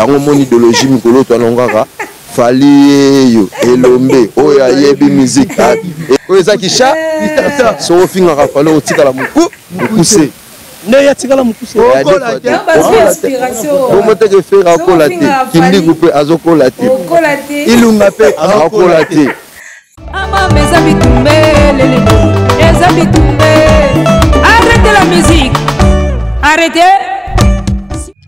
yango mon idéologie mikolo to nongaka fali yo elombe oya yebi musique oyo za kisha so finga ka falo otikala mukuse ne ya tikala mukuse Comment te faire akolate kindi coupe azokolate ilunga pe azokolate ama meza bitumbe lele meza bitumbe arrêtez la musique arrêtez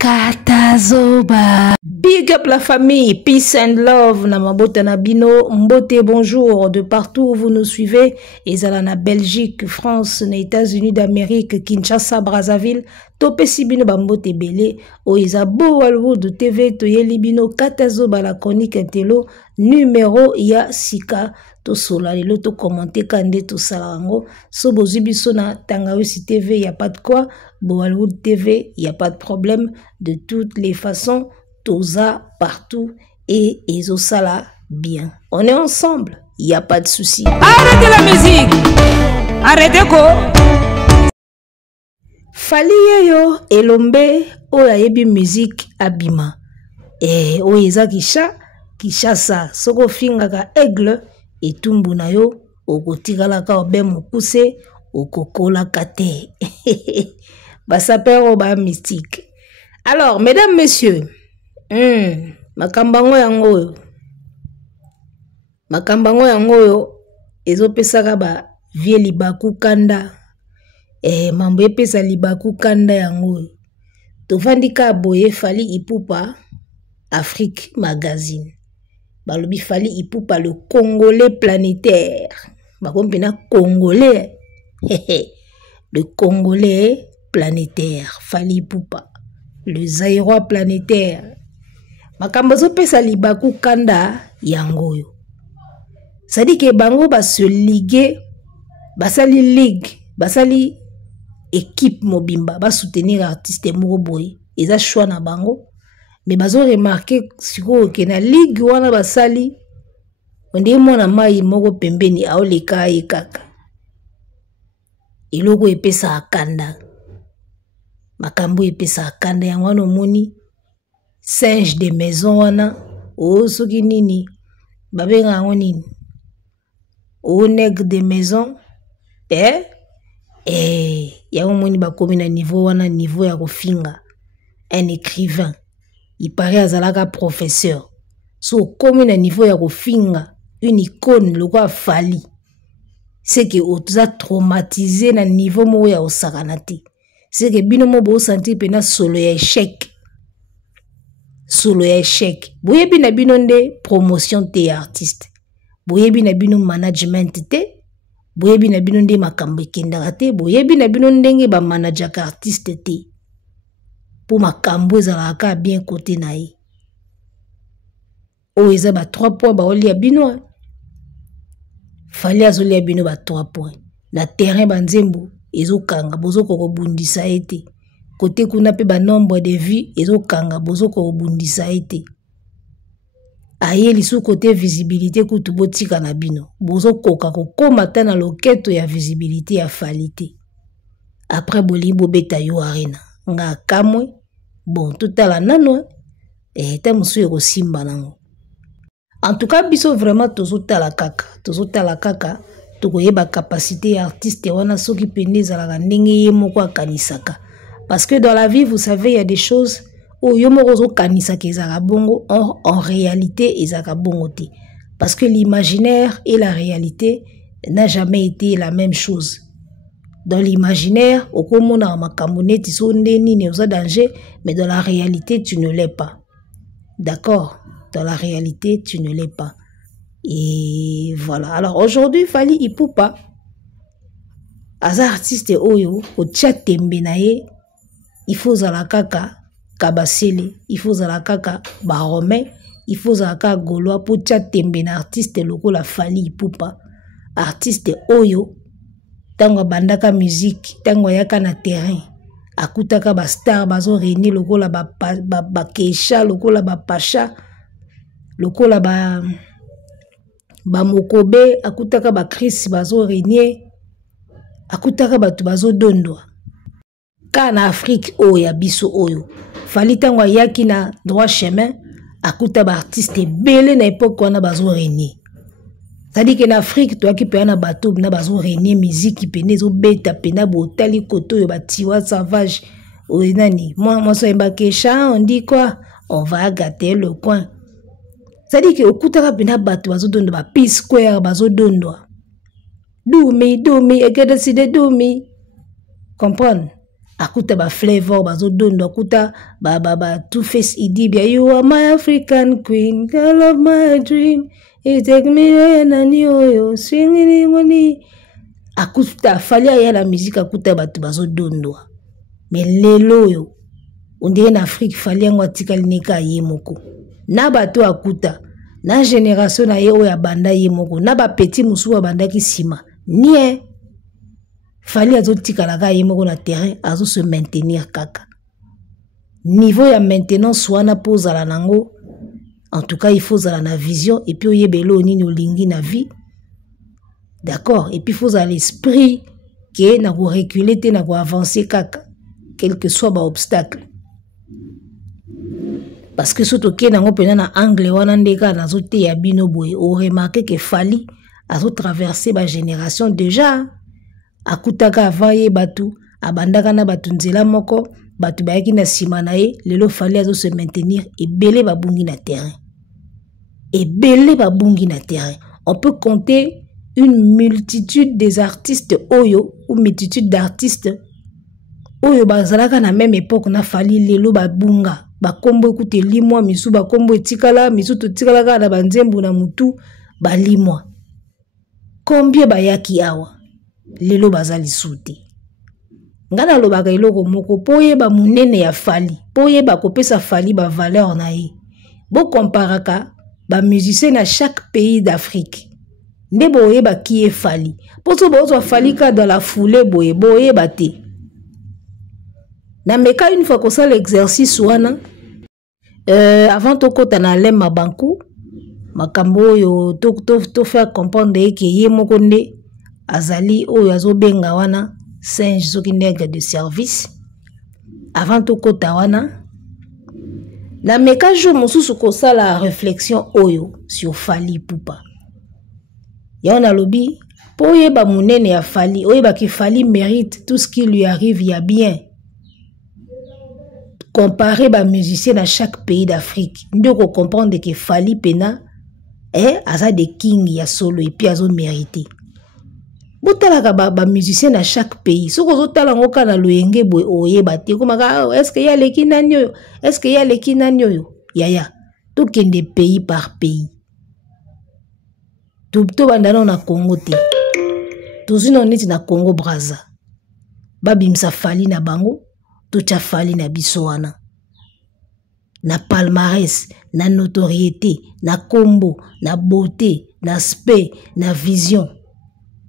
Katazoba. Big up la famille, peace and love. Namabota Nabino, Mbote, bonjour de partout où vous nous suivez. Ezalana Belgique, France, les États-Unis d'Amérique, Kinshasa, Brazzaville, Topé Sibino Bambote Belé, Oizabo Walwood TV, Toyeli Bino, Katazoba la chronique intello, numéro ya Sika. To sola lelo to commenter kande to salango so bozibiso na Tangawisi TV y a pas de quoi, Boalwood TV y a pas de problème, de toutes les façons toza partout et ezo sala bien, on est ensemble, y a pas de souci. Arrêtez la musique, arrêtez ko fali yo elombe oya yebi musique abima oyeza Kishasa soko fingaka aigle etumbu na yo okotikalaka obe mokuse okokolaka te. Basapero ba mystique. Alors mesdames messieurs, makambango yango yo ezopesaka ba vie libaku kanda mambo epesa libaku kanda yango tovandika boye Fally Ipupa Afrique Magazine. Balobi Fally Ipupa le Congolais planétaire. Bakompena Congolais. Le Congolais planétaire. Fally Ipupa. Le Zaïrois planétaire. Makambozo pesa libaku kanda yangoyo. C'est-à-dire que bango ba se liguer, basali ligue, basali équipe mobimba, ba soutenir artiste moko boy. Eza choix na bango. Mais bazo remarqué siko ke na ligue wana basali onde mona mai moko pembeni aoleka kaka eloko epesa akanda makambo epesa akanda yango wana moni singe de maison wana o soki nini babenga yango nini o nègre de maison yango moni bakomi na niveau wana niveau ya kofinga un écrivain. Il paraît azalaka professeur. So comme na niveau ya kofinga une icône le quoi Fally. C'est que oza traumatisé na niveau mo ya osakanati. C'est que bino mo bo sentir pena solo ya échec. Solo ya échec. Boyebi na bino nde promotion te artiste. Boyebi na bino management te. Boyebi na bino nde makambo kendaka te. Boyebi na bino ndenge ba manager artiste te. Pour ma kambo ezalaka bien côté na ye. O eza ba 3 points ba oli ya bino. Fally azoli ya bino ba 3 points. Na terrain banzembo ezokanga bozoko kobundisa ete. Côté kuna pe ba nombre de vues ezokanga bozoko kobundisa ete. Aye lisu côté visibilité kutu botika na bino. Bozokoka kokoma ta na loketo ya visibilité ya Fally te. Après bolibo beta yo arena. Nga kamwe bon tout à la nano te musu simba nango. En tout cas biso vraiment tozuta la kaka tokoyeba capacité artiste wana soki pende ezalaka ndenge ye moko akanisaka parce que dans la vie vous savez il y a des choses où yo moko zo kanisaka ezaka bongo en réalité ezaka bongo te parce que l'imaginaire et la réalité n'a jamais été la même chose. Dans l'imaginaire, au komona makambonet isondeni ne osa danger, mais dans la réalité tu ne l'es pas. D'accord? Dans la réalité tu ne l'es pas. Et voilà. Alors aujourd'hui Fally Ipupa, aza artiste oyo o tchatembe na ye, il faut zala kaka kabasele, il faut zala kaka baromain, il faut zala kaka gaulois pour tchatembe na artiste loko la Fally Ipupa, artiste oyo. Tango bandaka musique, tango yaka na terrain, akutaka ba star bazo réunir lokola ba Keisha, lokola ba Pacha, lokola ba Mokobe, akutaka ba Chris bazo réunir, akutaka batu bazo dondwa. Ka na Afrique oyo ya biso oyo, Fali tango ayaki na droit chemin akuta ba artiste belé na époque wana bazo régner. C'est-à-dire que en Afrique toi qui pe na bateau na bazo régner musique pene zo beta pena botali koto yo batiwa sauvage o nani moi so embakesha on dit quoi on va gâter le coin. C'est-à-dire que okutaka pena bato bazo dondo ba Peace Square bazo dondo doumi egeda side doumi comprendre akuta ba flavor bazo dondo akuta ba Two Face idibia you are my African queen girl of my dream you take me and you singing money akuta fali ya la musique akuta bato bazo dondo mais lelo yo on dirait en Afrique fali ngo atikali nika yemoko na bato akuta na génération na ye oya banda yemoko na ba petit musuwa banda ki sima nie fali azo tikalaka yemoko na terrain azo se maintenir kaka niveau ya maintenance wana poza la nango en tout cas il faut zala na vision et puis oyebelo nini olingi na vie d'accord et puis il faut à l'esprit que na ko reculer te na ko avancer kaka quel que soit ba obstacle parce que surtout que nango pena na angle wana ndeka na zo te ya bino boye o remarquer que fali azo traverser ba génération déjà akutaka avaye batu abandaka na batu nzela moko batu bayaki na sima na ye lelo fali azo se maintenir ebele babungi na terrain ebele babungi na terrain on peut compter une multitude des artistes oyo ou multitude d'artistes oyo bazalaka na même époque na fali lelo babunga bakombo ekute limwa misu bakombo etikala misu totikalaka na banzembu na mutu balimwa combien bayaki awa lelo bazali souté ngana lobaka eloko moko poye ba munene ya fali poye ba kopesa fali ba valeur na ye bo comparaka ba musicien na chaque pays d'Afrique nde boye ba ki e fali poto bozo fali ka dans la foulée boye bate na meka une fois que ça l'exercice wana avant to kota na lem mabanku makambo yo to faire comprendre que ye moko nde azali oyo azobenga wana singe soki nègre de service avant to kota wana na meka jour mosusu kosa la réflexion oyo sur Fali Ipupa ya on a lobby pour yeba munene ya Fali oyeba ki Fali mérite tout ce qui lui arrive ya bien comparer ba musicien à chaque pays d'Afrique ndeko comprendre que Fali pena aza de king ya solo et puis azo mérité botalaka ba musicien à chaque pays soko zotala ngoka na loyenge boy oyeba te komaka est-ce que ya leki nani oyo est-ce que ya leki nani oyo ya to kende pays par pays to bandana na Congo te to zino neti na Congo Brazza babimsa Fali na bango to cha Fali na biso wana na palmarès na notoriété na combo na beauté na spect na vision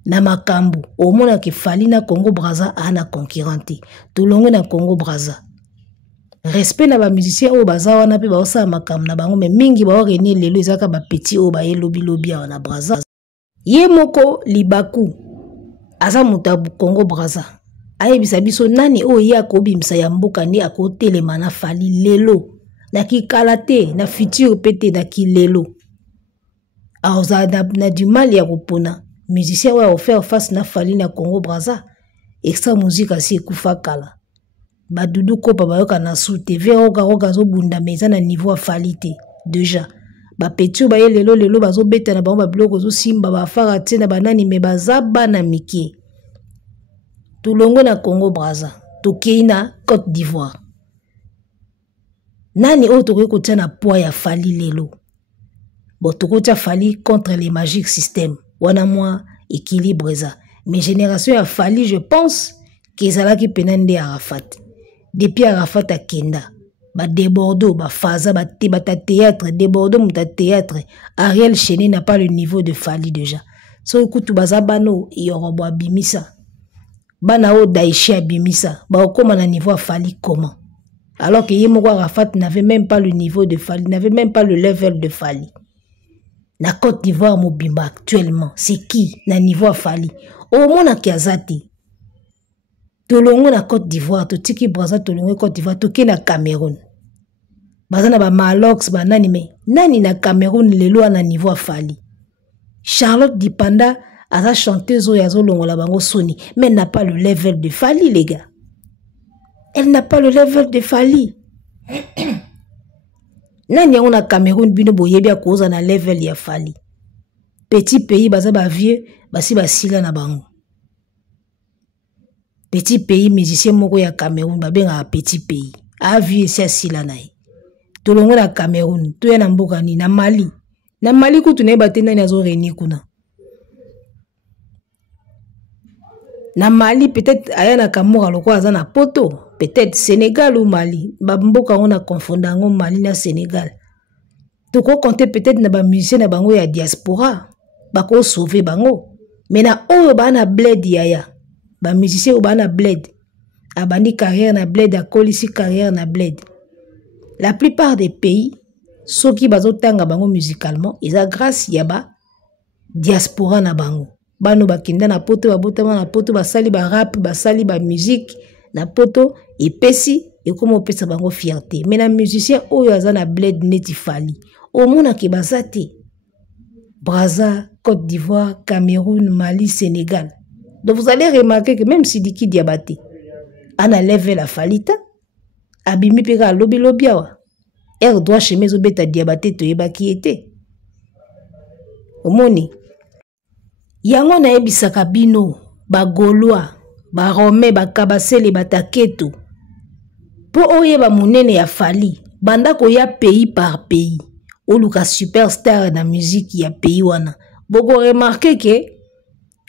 na makambu omona ke Fali na Congo Brazza ana concurrente to longo na Congo Brazza respect na ba musicien o baza wana pe ba osa makambu na bango mais mingi ba oreni lelo ezaka ba petit o ba ye lobi na Brazza ye moko Libaku aza mutabu Congo Brazza ayebisa biso nani o ya ko bimsa ya mboka ni akotelema na Fali lelo na kikala te na futur pete na kilelo aoza na du mal ya kopona musicien wa offert face na Fali na Congo Brazza extra musique asi ekufa kala badudu kopa bayoka na sous TV oka zo bunda meza na niveau ya Fali te déjà ba petit ba lelo bazo beta na bango ba biloko zo simba ba fara te na banani me bazaba na miki tulongo na Congo Brazza tokei na Côte d'Ivoire nani o tokoki kotia na poids ya Fali lelo bo tokotia Fali contre les magiques systèmes wana moi équilibre eza mais génération ya Fali je pense que ezalaki pena nde Arafat depuis Arafat akenda ba débordo ba faza ba théâtre débordo muta théâtre Ariel Cheney n'a pas le niveau de Fali déjà so ekutu bazabano yorobo abimisa bana o Daïchi abimisa ba okoma na niveau ya Fali comment alors que Yemoko Arafat n'avait même pas le niveau de Fali n'avait même pas le level de Fali. Na Côte d'Ivoire mobimba actuellement c'est qui na niveau Fali au mona kiazati tolongo na Côte d'Ivoire to tiki Brazza tolongo Côte d'Ivoire to na Cameroun bazana ba Malox ba nani me nani na Cameroun lelo na niveau à Fali. Charlotte Dipanda aza chanteuse oyo azolongola bango soni, mais elle n'a pas le level de Fali les gars. Elle n'a pas le level de Fali. Nani on a Cameroun bino boyebi a cause na level ya Fali. Petit pays baza ba vieux basi basila na bango. Petit pays musicien moko ya Cameroun ba benga petit pays. A vieux si asila na ye. Tolongo na Cameroun, to ya na mboka ni na Mali. Na Mali kutu na yeba te nani azo reni kuna. Na Mali peut-être aya na Kamora loko aza na poto, peut-être Sénégal ou Mali. Ba mboka on a confondango Mali na Sénégal. Toko compter peut-être na ba musicien na bango ya diaspora, bako sauver bango. Mais na oyo ba na bled yaya. Ba musicien o ba na bled. Abandi carrière na bled, akolisi carrière na bled. La plupart des pays, ceux qui bazotanga bango musicalement, ils ont grâce yaba diaspora na bango. Bano bakinda na poto babotama na poto basali ba rap, basali ba musique na poto et pesi et comment pesa bango fierté. Mais na musicien oyo aza na bled neti Fali. Au mona ke basate. Brazza, Côte d'Ivoire, Cameroun, Mali, Sénégal. Donc vous allez remarquer que même Sidiki Diabaté ana level la Falita. Abimi peka lobi lobiawa. Er doit chemise au beta Diabaté to yeba qui était. Omoni. Yango na ebisaka bino, ba Gaulois, ba Romais, ba Kabasele, ba Taketo. Po oyeba monene ya Fali, banda ko ya pays par pays. Oluka superstar na musique ya pays wana. Boko remarquer que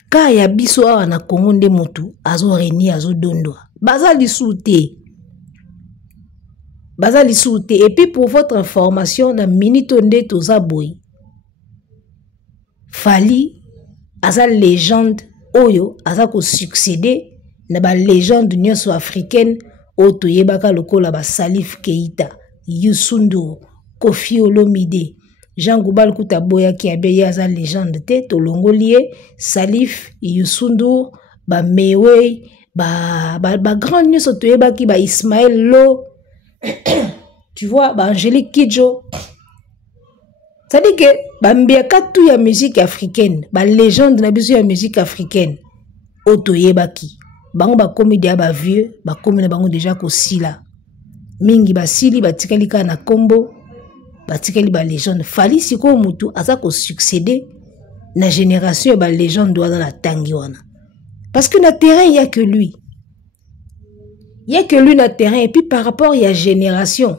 ka ya biso awa na Congo nde motu azo reni azo dondwa. Baza lisute. Baza lisute. Et puis pour votre information, na minute onde toza boy. Fali aza légende oyo aza ko succéder na ba légende nyonso africaine o toyebaka lokola ba Salif Keita, Youssou N'Dour, Koffi Olomide, Jean Goubal Kuta Boya ki abe aza légende te tolongolie Salif, Youssou N'Dour, ba Mewey, ba grand nyonso toyebaki ba Ismaël Lo. Tu vois, ba Angélique Kidjo. Ça dit que bambiaka tout ya musique africaine, ba légende na biso ya musique africaine. Otoyebaki. Bango ba komi dia ba vieux, ba komi na bango déjà ko sila. Mingi ba sili ba tikali ka na kombo, ba tikali ba légende. Fali siko mutu aza ko succéder na génération ba légende wana na tangi wana. Parce que na terrain il y a que lui. Il y a que lui na terrain et puis par rapport il y a génération.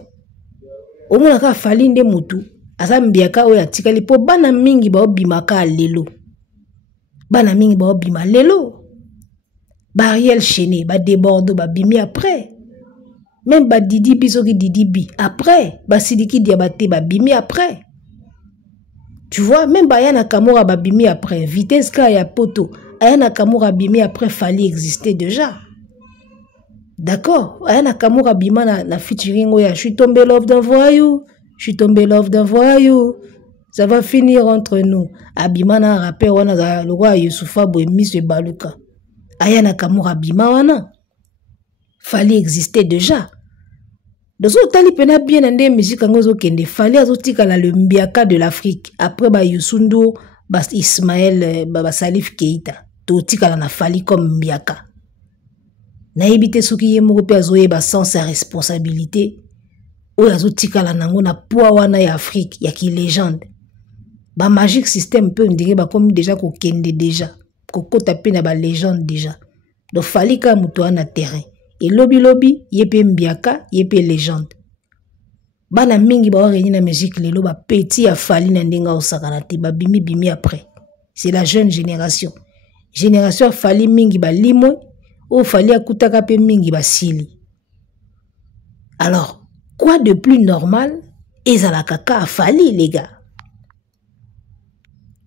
Au moins ka Fali nde mutu aza mbiaka oya tikali po bana mingi ba obimaka lelo. Bana mingi ba obima lelo. Bariel Chené, ba Debordo, ba Bimi après. Même ba Didi Bisoki Didi Bi après. Ba Sidiki Diabaté, ba Bimi après. Tu vois, même ba Yana Kamora ba Bimi après. Vitesse Ka ya Poto. Ayana Kamora Bimi après Fali existait déjà. D'accord? Ayana Kamora Bima na featuring oya. Je suis tombé love d'un voyou. Je suis tombé love d'un voyou. Ça va finir entre nous. Abima na rappeur wana le roi Youssoufa Boy Miss Baluka. Ayana Kamura Bima wana. Fali existait déjà. Donc tali pena bien ande musique ngozo kende Fali azotika la le mbiaka de l'Afrique après ba Youssou N'Dour, ba Ismaël, ba Salif Keita. To tika la na Fali comme mbiaka. Na yebite soki ye moko pe azoye ba sans sa responsabilité. Oyo azotika la nango na poa wana ya Afrique ya ki légende. Ba Magic System peut ndire ba comme déjà ko kende déjà. Koko tapé na ba légende déjà. Donc Fali ka muto na terrain. Et lobby yepe mbiaka yepe légende. Bana mingi ba réuni na musique lelo ba petit ya Fali na ndenga osakana te ba bimi après. C'est la jeune génération. Génération Fali mingi ba limo o Fali akutaka pe mingi ba sili. Alors, quoi de plus normal ezala kaka Fali les gars.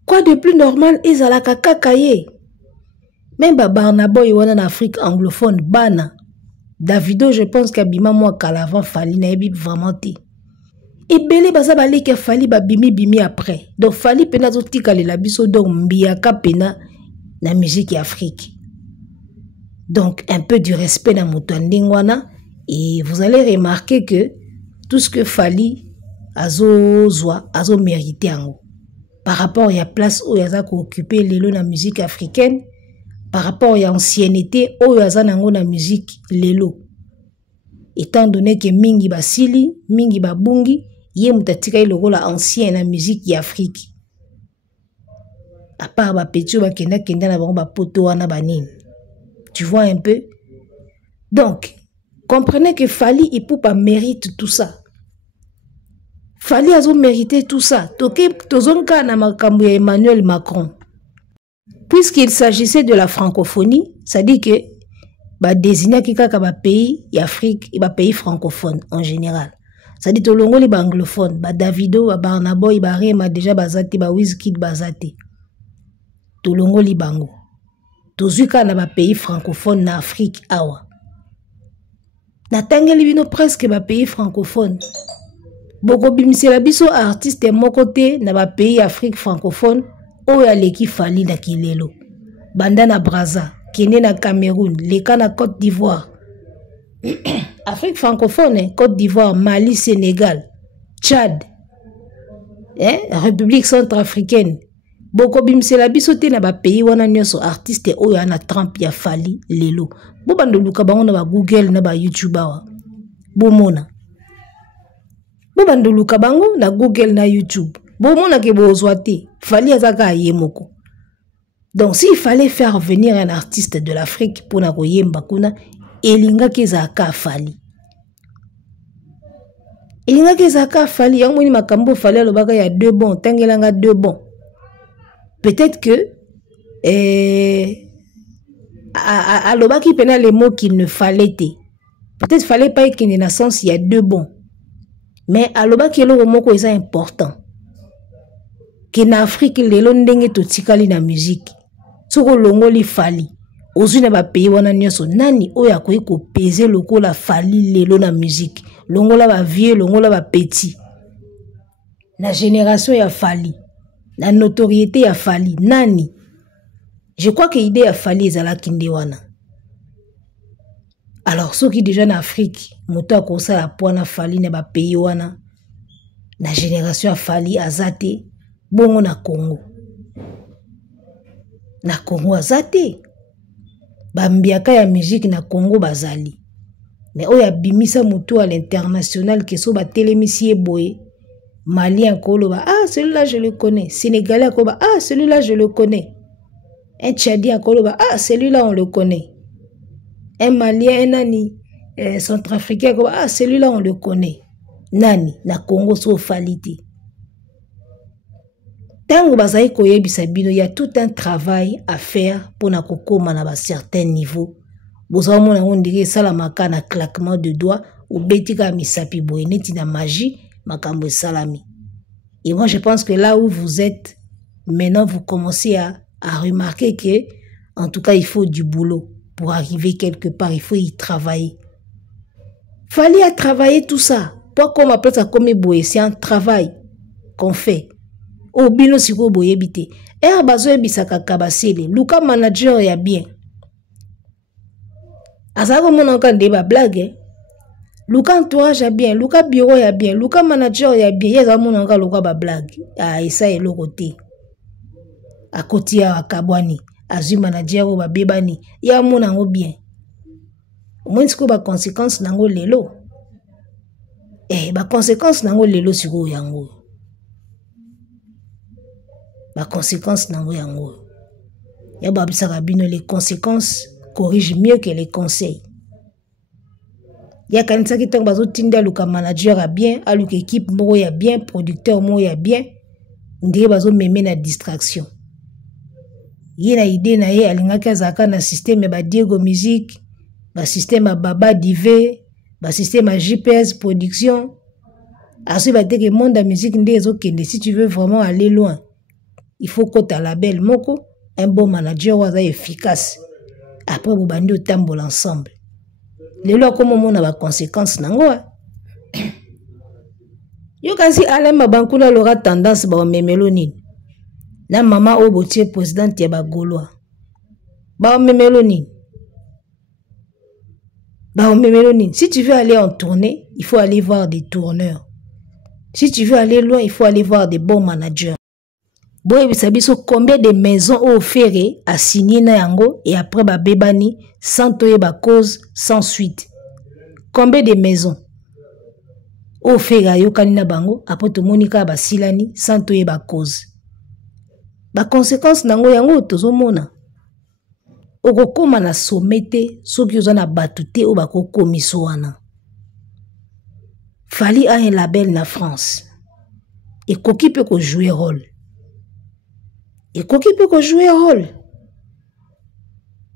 Quoi de plus normal ezalaka kaka ye. Même Barnaboy wana na Afrique anglophone bana. Davido je pense qu'abima moi kalavant Fali na ebi vraiment te. Et belé baza baleke Fali ba bimi après. Donc Fali pena zo tika le labiso donc mbiaka pena na musique Afrique. Donc un peu du respect na mutu ndengwana et vous allez remarquer que tout ce que Fally azo mérité par rapport à la place où il a occupé la musique africaine, par rapport à l'ancienneté où il a la musique lelo. Étant donné que mingi basili, mingi babungi, yé mutatika il rôle ancien la musique d'Afrique. À part ba petit ba kenda na ba poto wana banine. Tu vois un peu? Donc, comprenez que Fally Ipupa mérite tout ça. Fally a mérité tout ça. Tozonka na makambu ya Emmanuel Macron. Puisqu'il s'agissait de la francophonie, ça dit que ba désigner kaka ba pays d'Afrique et ba pays francophones en général. Ça dit tolongo li ba anglophone, ba Davido, ba Barnaboy, ba Rema déjà bazati, ba Wizkid bazati. Tolongo li bango. Tozuka na ba pays francophones na Afrique awa. Na tangeli bino presque ba pays francophones. Boko bimisela biso artiste moko te na ba pays Afrique francophone oyo aleki Fally na kilelo. Banda na Brazza, kende na Cameroun, leka na Côte d'Ivoire. Afrique francophone, Côte d'Ivoire, Mali, Sénégal, Tchad, République centrafricaine. Boko bimisela biso te na ba pays wana nyonso artiste oyo ana Trump ya Fally lelo. Bo bando luka bango na ba Google na ba YouTube awa. Bo mona. Bo bando luka bango na Google na YouTube. Bo mona ke bo ozwate. Fally azaka yemoko. Donc s'il fallait faire venir un artiste de l'Afrique pour na koyemba kuna, elinga kezaka Fally. Elinga kezaka Fally yango ni makambo Fally alobaka ya deux bons, tangelanga deux bons. Peut-être que alobaki pena les mots qu'il ne fallait te. Peut-être fallait pas qu'il y ait naissance il y a deux bons. Mais alobaki le mot ko est important. Que na Afrique lelo ndenge to tikali na musique. Soko longo li Fally. Ozuna ba pays wana nyonso nani oya ko peser lokola Fally lelo na musique. Longo la ba vieux, longo la ba petit. Na génération ya Fally. La notoriété ya Fally. Nani? Je crois que l'idée ya Fally ezala kindewana. Alors, ceux qui déjà en Afrique, moto a commencé à poana Fally na ba pays wana. La génération ya Fally azate. Bongo na Congo. Na Congo azate. Bambiaka ya musique na Congo bazali. Mais oya bimisa moto à l'international que so ba télémisie boye. Malien koloba, ah celui-là je le connais. Sénégalais koloba, ah celui-là je le connais. Un Tchadien koloba, ah celui-là on le connaît. Un Malien, un nani, Centrafricain koloba, ah celui-là on le connaît. Nani na Congo so faliti. Tango bazai koyebisa bino, il y a tout un travail à faire pour na kokoma na ba certain niveau. Boza mona on dirait salamaka na claquement de doigts ou betika misapi boye neti na magie. Makambo salami. Et moi je pense que là où vous êtes, maintenant vous commencez à remarquer que en tout cas il faut du boulot pour arriver quelque part, il faut y travailler. Fallait à travailler tout ça. Pas comme après ça comme boye, c'est un travail qu'on fait. Au bino siko boye bité. Et bazo ebisaka kabasele, luka manager ya bien. Azako mona ka débat blague. Luka entourage ya bien, Luka bureau ya bien, Luka manager ya bien, yeza mona nga Luka ba blague. Ah esa elo côté. A côté ya kabwani, azu manager o ba bebani, ya mona ngo bien. Au moins siko ba conséquence nango lelo. Ba conséquence nango lelo siko yango. Ba conséquence nango yango. Ya ba bisaka bino les conséquences corrigent mieux que les conseils. Il y a quand qui tombe bazo tinda luka manager a bien, a luka équipe mo ya bien, producteur mo ya bien, ndé bazo meme na distraction. Yé na idée na ye alinga kazaka na système ba Diego Musique, ba système a Baba Divé, ba système a GPS production. Asu ba teke monde de musique ndé ezo kende si tu veux vraiment aller loin. Il faut que tu label moko, un bon manager waza efficace. Après vous bandi otambola ensemble. Les lois comme on a des conséquences nango. Yo kasi ale mabankuna lora tendance ba memelo nini. Na mama obotie président ya ba Gaulois. Ba memelo nini. Ba memelo nini. Si tu veux aller en tournée, il faut aller voir des tourneurs. Si tu veux aller loin, il faut aller voir des bons managers. Boye bisabiso combien de maisons offerées à signer na yango et après ba bebani sans toye ba cause sans suite. Combien de maisons offerées yo kanina bango après to monika ba silani sans toye ba cause. Ba conséquence nango yango tozomona. Okokoma na somete soki oza na batute o bakokomiso wana. Fali a un label na France. Et koki peut jouer rôle. Et koki peut jouer rôle.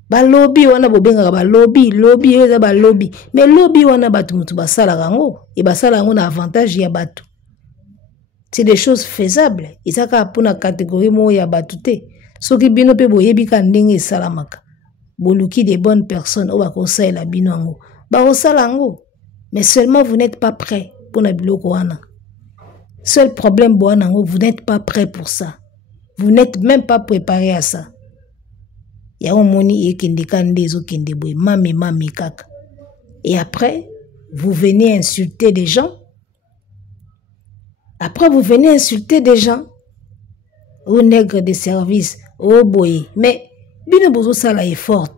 Ba lobby wana bobenga ba lobby eza ba lobby. Mais lobby wana batu mutu basala rango et basala rango na avantage ya batu. C'est des choses faisables. Isaka pona catégorie mo ya batute. Soki bino pe boyebi ka ndenge salamaka. Boluki des bonnes personnes au bakosala la bino ango. Ba osala ango. Mais seulement vous n'êtes pas prêt pour na biloko wana. Seul problème boanango, vous n'êtes pas prêt pour ça. Vous n'êtes même pas préparé à ça. Ya omoni ekendekande zo kendeboy mami kaka. Et après, vous venez insulter des gens. Après, vous venez insulter des gens. Au nègre de service, au boy. Mais bino bozo sala effort.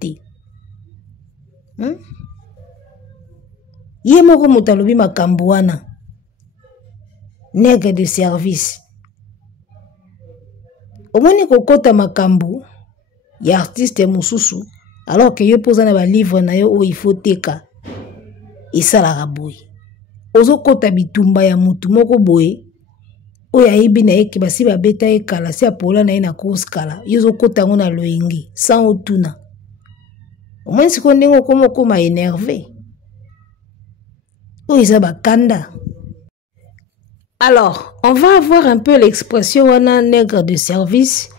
Ye moko mutalobi makambo wana. Nègre de service. Omoni kokota makambo ya artiste mususu alors que yo posa na ba livre na yo o il faut teka. Isala raboy. Ozo kota bitumba ya mutu moko boye. Oya ibi na eki basi ba beta ekala si apola na ina course kala. Yozo kota ngona loingi sans otuna. Omoni siko ndengo komo koma énervé. Oh, ils kanda. Alors, on va avoir un peu l'expression wana nègre de service.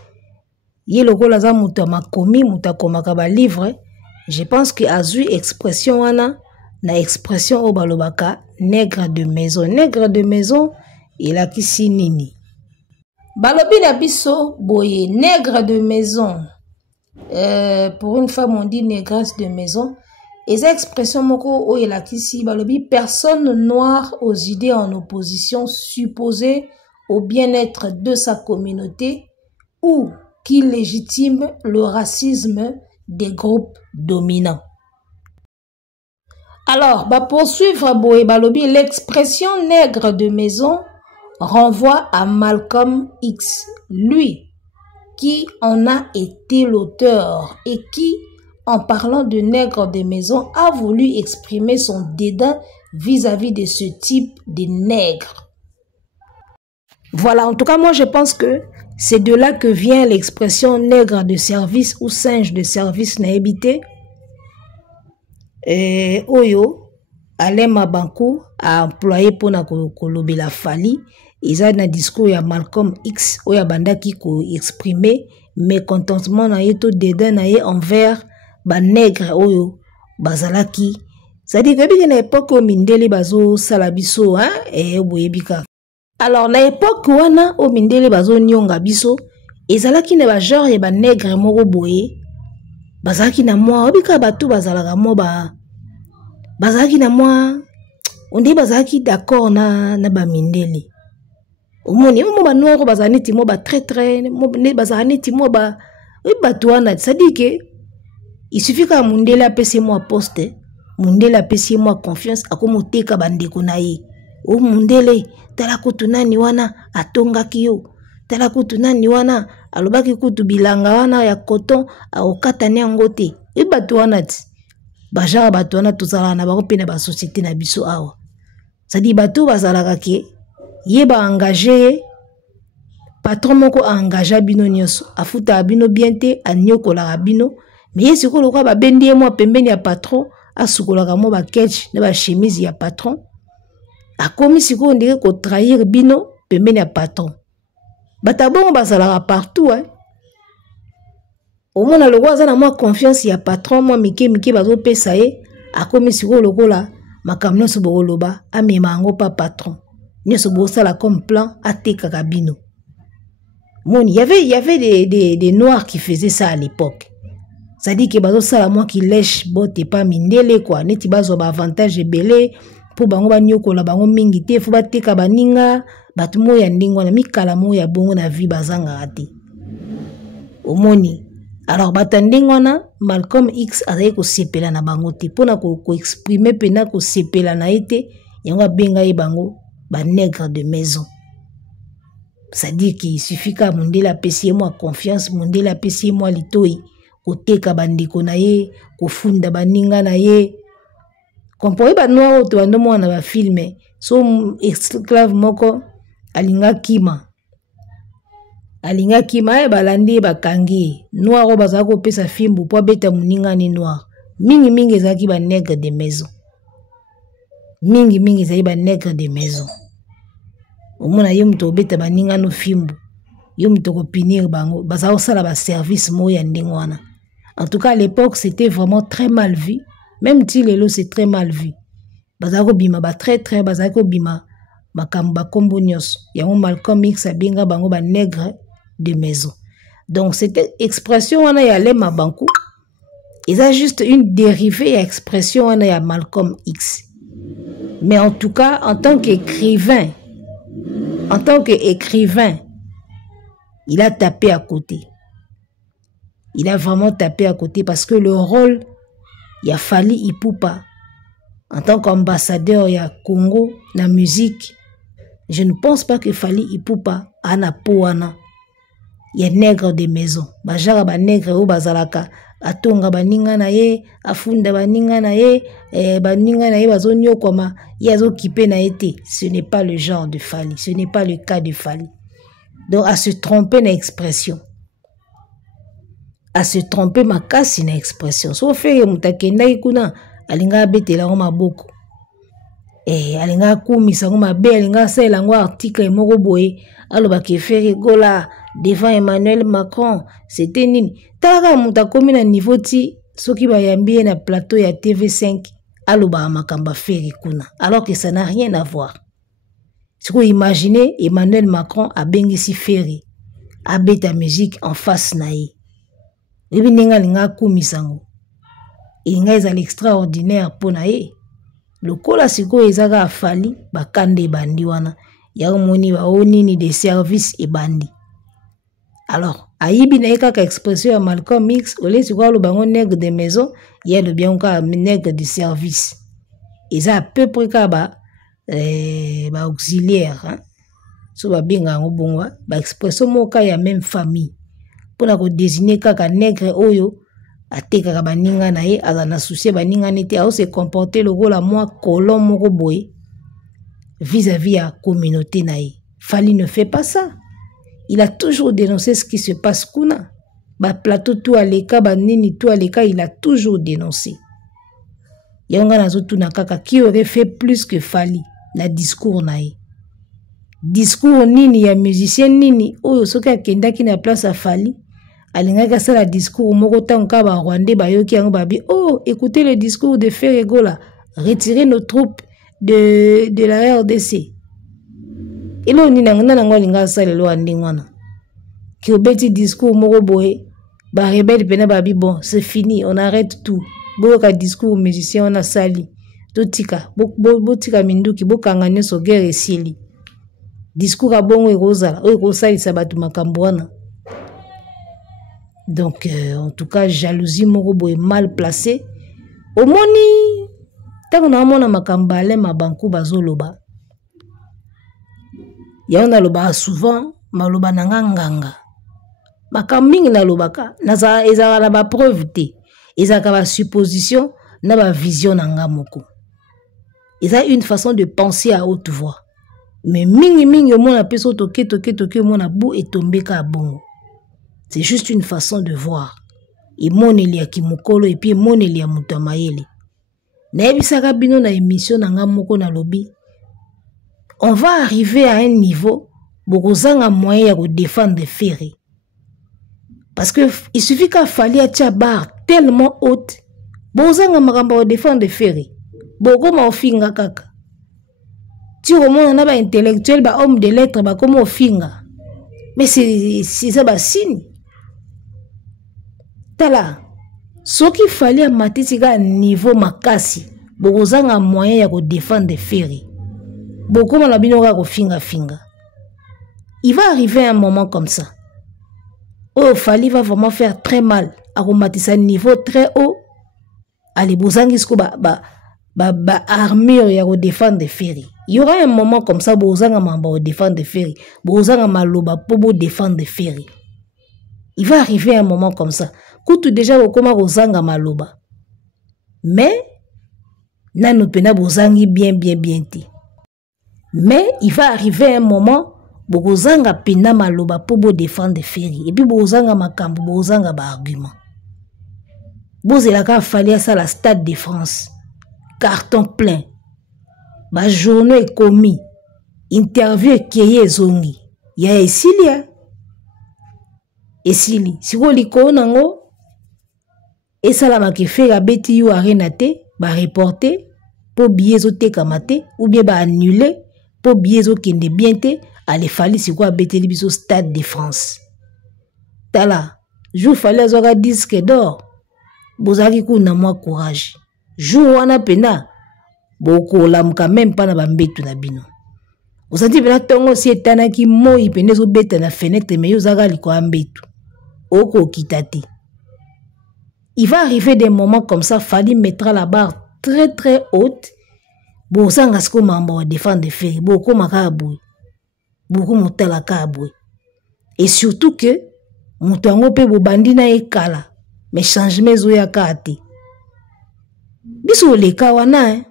Yeloko laza muta makomi muta komaka ba livre. Je pense que azui expression wana na expression obalobaka nègre de maison. Nègre de maison, il a kisi nini. Balobi na biso boye nègre de maison. Pour une femme on dit négresse de maison. Et cette expression moko oyelakisi balobi personne noire aux idées en opposition supposée au bien-être de sa communauté ou qui légitime le racisme des groupes dominants. Alors, poursuivre boye balobi l'expression nègre de maison renvoie à Malcolm X, lui qui en a été l'auteur et qui en parlant de nègre de maison, a voulu exprimer son dédain vis-à-vis de ce type de nègre. Voilà, en tout cas, moi je pense que c'est de là que vient l'expression nègre de service ou singe de service naébité. Oyo, Alain Mabankou a employé pour na kolobe la fali. Ils ont un discours ya Malcolm X, oya banda qui ko exprimer mécontentement na yeto dédain na ye envers ba nègre oyo bazalaki. C'est-à-dire que na époque o mindele bazo salabiso hein et boyebika. Alors na époque wana o mindele bazo nyonga biso ezalaki na ba genre ya ba nègre moko boye bazalaki na moi obika batu bazalaka mo ba bazalaki na moi on dit bazalaki d'accord na ba mindele. Omoni mo ba noir bazaneti mo ba très ne bazaneti mo ba batu wana c'est-à-dire que il suffit qu'à Mundele apesi moi poste, Mundele apesi moi confiance, akomoteka bandeko na ye. O Mundele, tala kutu nani wana atonga kiyo, tala kutu nani wana alobaki kutu bilanga wana ya coton aokata ne ngote. E batu wana ti. Bajara batu wana tozala na bako pena ba société na biso awa. Sadi batu bazalaka ke ye ba engagé patron moko engagé bino nyonso, afuta bino biente anyokola bino. Mais si vous avez bendi moi pembeni ya patron, asukolaka mo ba ketch na ba chemise ya patron. A komi si ko ndike ko trahir bino pembeni ya patron. Batabongo bazalaka partout hein. Au moins na lokwa za na moi confiance ya patron moi mike bazo pesa ye, a komi si ko lokola makamno so boloba amema ngo pa patron. Nyoso bo sala comme plan ateka kabino. Mon il y avait des noirs qui faisaient ça à l'époque. Ça dit que bazo sala moi qui lèche botte pas mindele quoi neti bazo ba avantage belé po bango banyokola bango mingi te fo bateka baninga bato mo ya ndenge wana mikala mo ya bongo na vie bazanga te omoni. Alors bato ndenge wana Malcolm X azali kosepela na bango te mpona koexprime mpena kosepela na ye te yango abenga ye bango banègre de maison. C'est-à-dire qu'il suffit qu'à mondela apesi ye mwa confiance, mondela apesi ye mwa litoi koteka bandeko na ye kofunda baninga na ye. Kompore banoir oyo to bando mwana bafilme so esclave moko alinga kima ye balandi ye bakangi noir oyo bazala kopesa fimbu po abeta moninga ni noir mingi ezalaki banègre de maison, mingi ezali banègre de maison. Omona yo muto obeta baninga no fimbu yo muto kopinir bango bazala osala ba service mo ya ndenge wana. En tout cas à l'époque c'était vraiment très mal vu, même si lelo c'est très mal vu. Bazala kobima ba très bazala kobima makambo bakombo nyonso yango Malcolm X abenga bango banègre de maison. Donc cette expression wana ya Lema Banku c'est juste une dérivée ya expression wana ya Malcolm X. Mais en tout cas en tant qu'écrivain, il a tapé à côté. Il a vraiment tapé à côté parce que le rôle, il a fallu Ipupa en tant qu'ambassadeur, il y a Congo, la musique. Je ne pense pas que Fally Ipupa ana poana. Il y a nègre de maison. Bajara ba nègre ou bazalaka. Atonga baninga na ye, afunda baninga na ye, baninga na ye bazonyo koma, yazo kipe na été. Ce n'est pas le genre de Fally, ce n'est pas le cas de Fally. Donc à se tromper na expression. À se tromper makasi na expression. So fait mutakenda ikuna alinga betela ngoma boko. Alinga kumisa ngoma be alinga sala ngwa article moko boye aloba ke Ferry Gola devant Emmanuel Macron, c'était nini. Talaka mutakomi na niveau ti soki bayambi na plateau ya TV5 aloba makamba Ferry kuna alors que ça n'a rien à voir. Si vous imaginez Emmanuel Macron a bengisi Ferry a beta musique en face na ye. Ebi ninga linga kumisango. Inga eza l'extraordinaire pona ye. Lokola siko ezaka afali bakande bandi wana. Ya moni ba onini de service e bandi. Alors, ayibi na kaka expression ya Malcolm X, ole siko lo bango nègre de maison, ya le bien ka nègre de service. Eza à peu près ka ba auxiliaire, hein. So ba binga ngobongwa, ba expression moka ya même famille. Pona ko désigner kaka nègre oyo ateka baninga na ye azana souci baninga nete a se comporter lokola moi colon moko boye vis-à-vis à communauté na ye. Fally ne fait pas ça. Il a toujours dénoncé ce qui se passe kuna. Ba plateau tout aleka ba nini tout aleka, il a toujours dénoncé. Yanga nazo tuna kaka qui aurait fait plus que Fally na discours na ye. Discours nini ya musicien nini oyo soki akendaki na place à Fally alingaka sala discours moko tanka ba Rwandais bayoki yango babi oh écoutez le discours de Ferry Gola, retirez nos troupes de la RDC. Et là on dit nangana ngalinga sala lo andingwana ki obeti discours moko boye ba rebelle pena babi bon c'est fini, on arrête tout. Boka discours musicien on a sali totika botika minduki bokanga nyoso guerre esili. Discours a bongo ekozala oyo kosalisa bato makambo wana. Donc en tout cas jalousie moko boye mal placée. Omoni tango na mona makambo Lema Banku bazoloba. Ya on aloba souvent maloba nanga nganga. Makambo mingi na lobaka naza ezala na ba preuve te. Ezaka ba supposition na ba vision nanga moko. Eza une façon de penser à haute voix. Mais mingi mona peso toke mona bou et tomber ka bongo. C'est juste une façon de voir. Et mon elia ki mukolo et puis mon elia mutamayele. Na ebisaka bino na émission nanga moko na lobi. On va arriver à un niveau bokozanga moyen ya défendre Ferry. Parce que il suffit qu'à Fally atia barre tellement haute bozanga makambo défendre Ferry. Boko ma ofinga kaka. Tu remontes na ba intellectuel ba homme de lettres ba comme ofinga. Mais c'est ça ba signe. Tala. Ce qu'il fallait à Matisika niveau makasi bokozanga moyen ya ko défendre Ferry. Beaucoup na bino ka ko finga. Il va arriver un moment comme ça. Oh, Fally va vraiment faire très mal. À rematissa niveau très haut. Allez, bozangi sko armure ya ko défendre Ferry. Il y aura un moment comme ça, bozanga mamba défendre Ferry. Bozanga maloba pour défendre Ferry. Il va arriver un moment comme ça. Koutou déjà okoma bozanga maloba. Mais nanu pena bozangi bien ti. Mais il va arriver un moment bozanga pena maloba pour défendre Ferry. Et puis bozanga makambo bozanga ba argument. Bozelaka Fally ça la Stade de France. Carton plein. Ba journée commis. Interview kieye zongi. Ya esili. Esili. Si vous liko nango et ça la make Ferry beti yu arena te ba reporter pour billet zo te kamate ou bien ba annuler pour billet zo kende bien te ale Fally si quoi beti biso Stade de France. Tala, jou Fally azoka disque d'or. Bozaki kuna mwa courage. Jou wana pena boko lamuka même pas na bambetu na bino. Osanti pena tongo si etana ki moi pene zo beta na fenêtre mais yo zaka liko ambetu. Oko kitati. Il va arriver des moments comme ça, Fally mettra la barre très très haute. Bozanga sko mamba défendre Ferry, boko makabouy. Boko motala kabouy. Et surtout que mutango pe bobandina ekala. Mais changement zo ya kati. Biso leka wana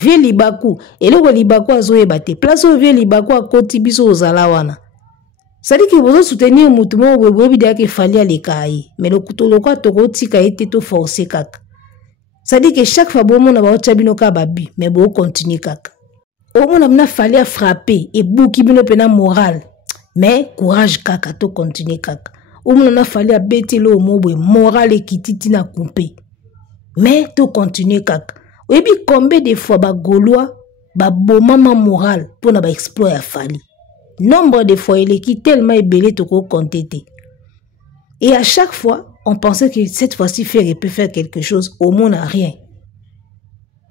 vie libaku eloko libaku azoye bate place o vie libaku akoti biso ozala wana. Sadi ki bozo soutenir mutu mo boyebi dia ke Fally aleka yi mais le kutolo kwa toko tika ete to forcer kaka. Sadi que chaque fois bon mona ba ocha bino ka babi mais bo continue kaka. O mona mna Fally a frapper et bouki bino pena moral mais courage kaka to continue kaka. O mona Fally a beti lo mobwe moral et kititi na coupé. Mais to continue kaka. Oyebi combien de fois ba Gaulois ba bomama moral pour na ba exploit ya Fally. Nombre de fois il est tellement ébélé to ko compter. Et à chaque fois, on pensait que cette fois-ci Ferry peut faire quelque chose, au monde n'a rien.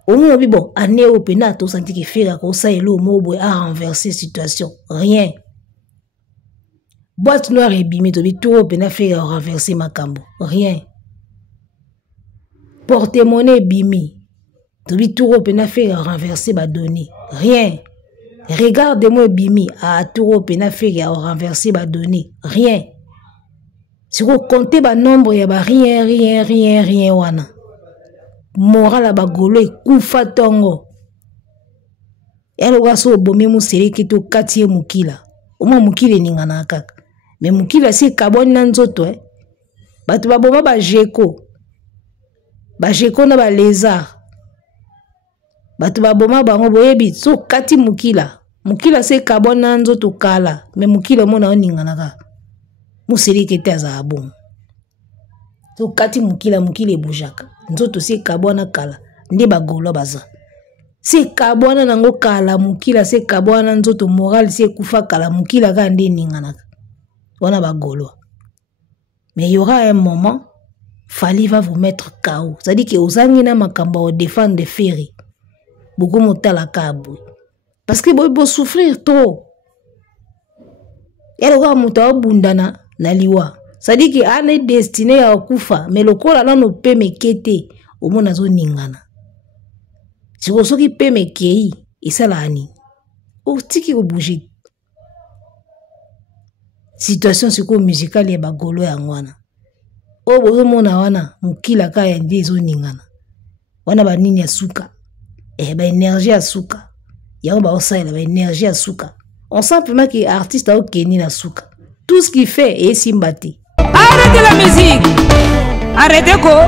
Au moins bon, année au pena to senti que Ferry a ça et l'eau mobwe a renversé situation, rien. Boîte noire et bimi to bi tout au pena Ferry a renversé makambo, rien. Porte-monnaie bimi. Tobi touro pena Ferry a renversé ba données. Rien. Regarde-moi bimi a touro pena Ferry a renversé ba données. Rien. Si vous comptez ba nombre ya ba rien wana. Moral ba golo e kufa tongo. Yalo waso bomi musere kito katie mukila. Uma mukile ningana kaka. Mais mukila si kaboni na nzoto Batu ba boma ba jeko. Ba jeko na ba lézard. Batu ba boma bango boyebi so kati mukila. Mukila se kabona nzoto kala, mais mukila mona oninganaka. Musiri kete za abon. So kati mukila ebujaka. Nzoto se kabona kala, nde ba golo baza. Se kabona nango kala mukila se kabona nzoto moral se kufa kala mukila ka nde ninganaka. Wana ba golo. Mais il y aura un moment, Fally va vous mettre KO. C'est-à-dire que ozangi na makamba o défendre Ferry. Beaucoup motala kabou. Parce que vous souffrir trop. Et le gars mouta bundana na liwa. C'est-à-dire que ane est destiné à kufa, mais le corps là no peut me kete au mona zo ningana. Si vous soki peut me kei, et ça la ani. O tiki o bouger. Situation siko musicale ya bagolo ya ngwana. O bozo mona wana mukila ka ya ndi zo ningana. Wana ba nini ya suka. Ba énergie à souka. Y'a ba osaila ba énergie à souka. On sent simplement que artiste a okeni na souka. Tout ce qu'il fait est simbati. Arrêtez la musique. Arrêtez quoi?